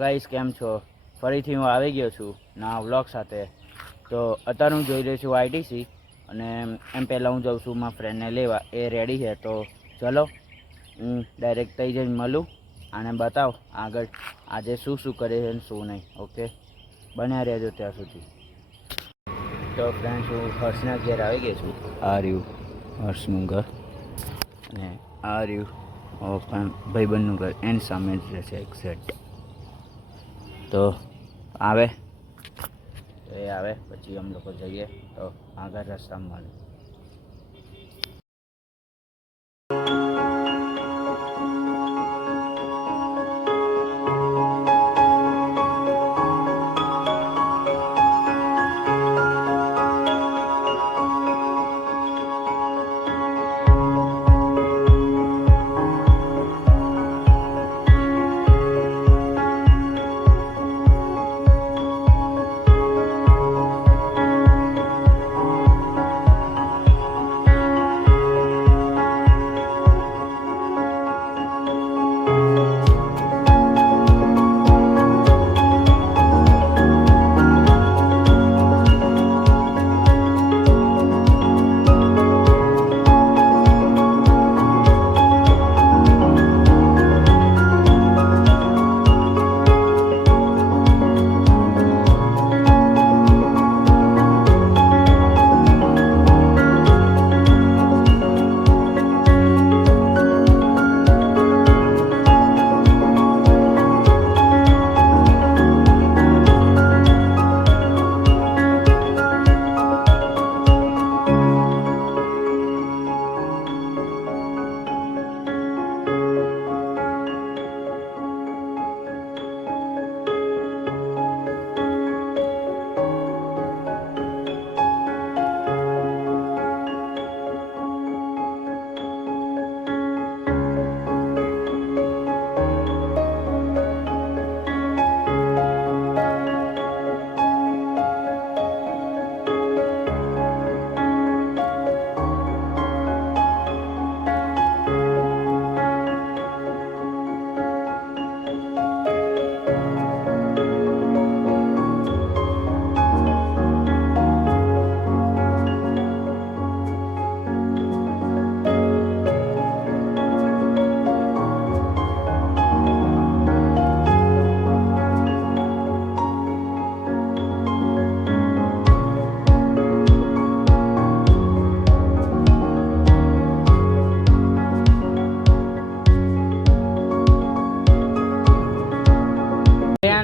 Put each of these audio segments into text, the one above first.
Guys કેમ છો? ફરીથી હું આવી ગયો છું ના વ્લોગ સાથે. તો અત્યારે હું જોઈ રહ્યો છું આઈટીસી અને એમ પહેલાં હું જાઉં છું મારા ફ્રેન્ડને લેવા. એ રેડી છે તો ચલો હું ડાયરેક્ટ થઈ જઈને મળું અને બતાવ આગળ આજે શું શું કરે છે અને શું નહીં. ઓકે, બન્યા રહેજો ત્યાં સુધી. તો ફ્રેન્ડ્સ હું હર્ષના ઘેર આવી ગયો છું. આ રહ્યું હર્ષનું ઘર અને આ રહ્યું ભાઈબંધનું ઘર. એન્ડ સામે જ રહેશે એક્ઝેક્ટ. તો આવે પછી અમે લોકો જઈએ તો આગળ રસ્તામાં મળે.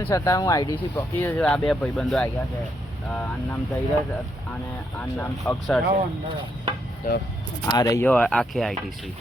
છતાં હું આઈડીસી પહોંચી ગયો છું. આ બે ભાઈબંધો આવ્યા છે. આનું નામ ધૈરજ અને આનું નામ અક્ષર છે. તો આ રહ્યો આખી આઈડીસી.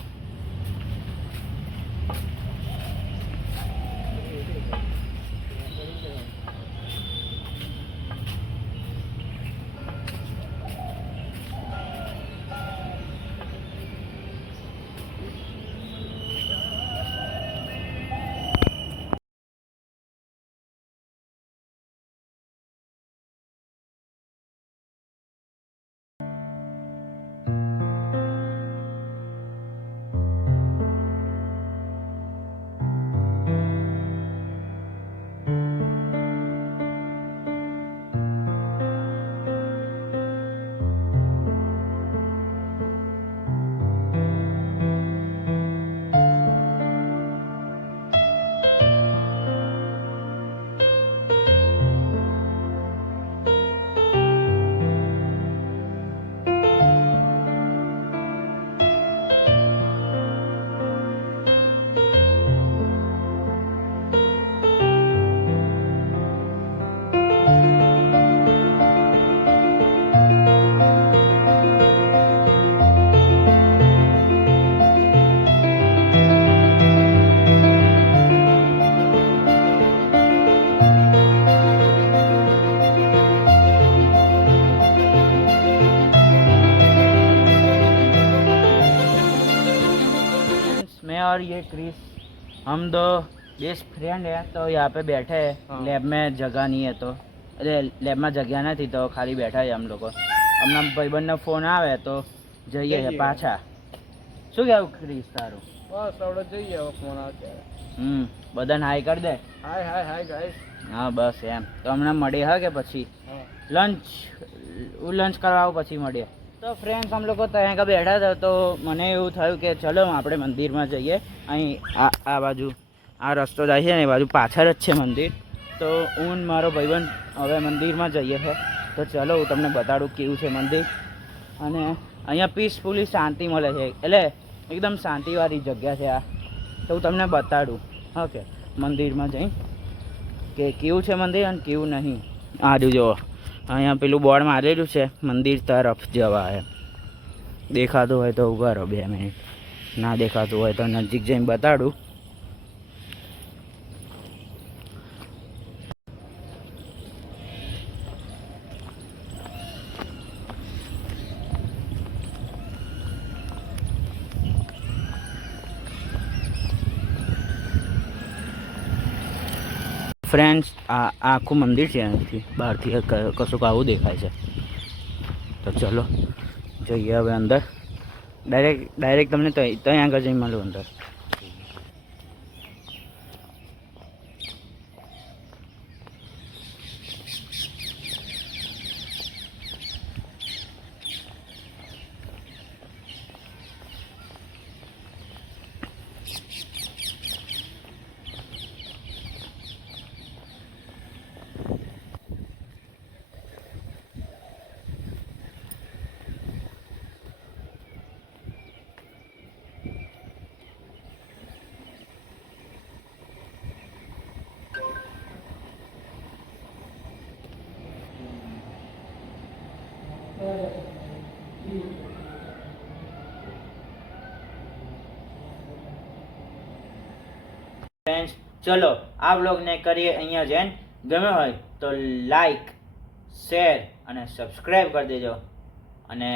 मैं और ये क्रिस हम दो बेस्ट फ्रेंड है. तो यहाँ पे बैठे हैं. लैब में जगह नहीं है तो अरे लैब में जगह नहीं तो खाली बैठा है हम लोग. હમણાં ભાઈબંધનો ફોન આવે તો જઈએ પાછા. શું કહેવું ક્રિસ તારું? બસ આવડે જઈએ હવે ફોન આવે બધાને હાઈ કરી દે. હાય હાય હાય ગાઈસ. હા બસ એમ તો હમણાં મળીએ હા કે પછી હા લંચ કરવા આવું પછી મળીએ. તો ફ્રેન્ડ્સ हम લોકો ત્યાં આગળ બેઠા હતા તો મને એવું થયું કે ચલો આપણે મંદિરમાં જઈએ. અહીં આ બાજુ આ રસ્તો જાય છે ને એ બાજુ પાછળ જ છે મંદિર. તો હું ને મારો ભાઈબંધ હવે મંદિરમાં જઈએ છે. તો ચલો હું તમને બતાડું કેવું છે મંદિર. અને અહીંયા પીસફુલી શાંતિ મળે છે, એટલે એકદમ શાંતિવાળી જગ્યા છે આ. તો હું તમને બતાડું ઓકે મંદિરમાં જઈ કે કેવું છે મંદિર અને કેવું નહીં. આજુ જુઓ અહીંયા પેલું બોર્ડ મારેલું છે મંદિર તરફ જવા એમ. દેખાતું હોય તો ઊભા રહો 2 મિનિટ, ના દેખાતું હોય તો નજીક જઈને બતાડું. ફ્રેન્ડ્સ આ આખું મંદિર છે, અહીંથી બહારથી કશુંક આવું દેખાય છે. તો ચલો જઈએ હવે અંદર. ડાયરેક્ટ તમને ત્યાં આગળ જઈને મળું અંદર. ફ્રેન્ડ્સ ચલો આ બ્લોગને કરીએ અહીંયા જઈને. ગમ્યો હોય તો લાઈક, શેર અને સબસ્ક્રાઈબ કરી દેજો. અને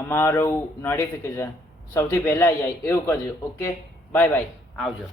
અમારું નોટિફિકેશન સૌથી પહેલાં જાય એવું કરજો. ઓકે બાય બાય, આવજો.